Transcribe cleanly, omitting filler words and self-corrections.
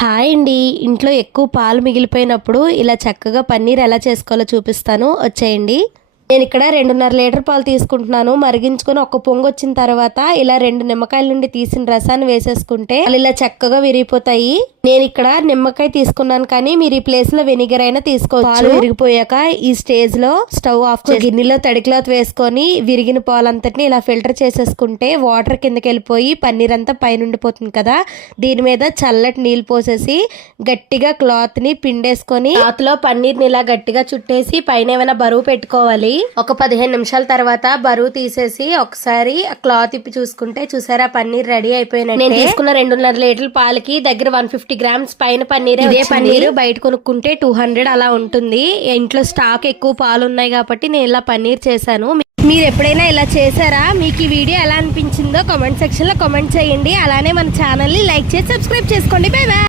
Hi అండి. ఇంట్లో ఎక్కువ పాలు మిగిలిపోయినప్పుడు ఇలా చక్కగా పన్నీర్ ఎలా చేసుకోవాలో చూపిస్తాను, వచ్చేయండి. నేను ఇక్కడ 2.5 లీటర్ పాలు తీసుకుంటున్నాను. మరిగించుకొని ఒక పొంగు వచ్చిన తర్వాత ఇలా 2 నిమ్మకాయల నుండి తీసిన రసాన్ని వేసేసుకుంటే ఇలా చక్కగా విరిగిపోతాయి. నేను ఇక్కడ నిమ్మకాయ తీసుకున్నాను, కానీ మీరు ఈ ప్లేస్ లో వెనిగర్ అయినా తీసుకోవచ్చు. పాలు విరిగిపోయాక ఈ స్టేజ్ లో స్టవ్ ఆఫ్ చేసి గిన్నెలో తడి క్లాత్ వేసుకొని విరిగిన పాలంతటిని ఇలా ఫిల్టర్ చేసేసుకుంటే వాటర్ కిందకి వెళ్ళిపోయి పన్నీర్ అంతా పైనుండిపోతుంది కదా. దీని మీద చల్లటి నీళ్ళు పోసేసి గట్టిగా క్లాత్ ని పిండేసుకొని క్లాత్ లో పన్నీర్ ని ఇలా గట్టిగా చుట్టేసి పైన ఏమైనా బరువు పెట్టుకోవాలి. ఒక 15 నిమిషాల తర్వాత బరువు తీసేసి ఒకసారి క్లాత్ ఇప్పి చూసుకుంటే చూసారా పన్నీర్ రెడీ అయిపోయినట్టు. నేను తీసుకున్న 2.5 లీటర్ల పాలకి దగ్గర 150 గ్రామ్స్ పైన పన్నీర్. ఇదే పన్నీర్ బయట కొనుక్కుంటే 200 అలా ఉంటుంది. ఇంట్లో స్టాక్ ఎక్కువ పాలు ఉన్నాయి కాబట్టి నేను ఇలా పన్నీర్ చేశాను. మీరు ఎప్పుడైనా ఇలా చేశారా? మీకు ఈ వీడియో ఎలా అనిపించిందో కామెంట్ సెక్షన్ లో కామెంట్ చేయండి. అలానే మన ఛానల్ ని లైక్ చేసి సబ్స్క్రైబ్ చేసుకోండి. By by.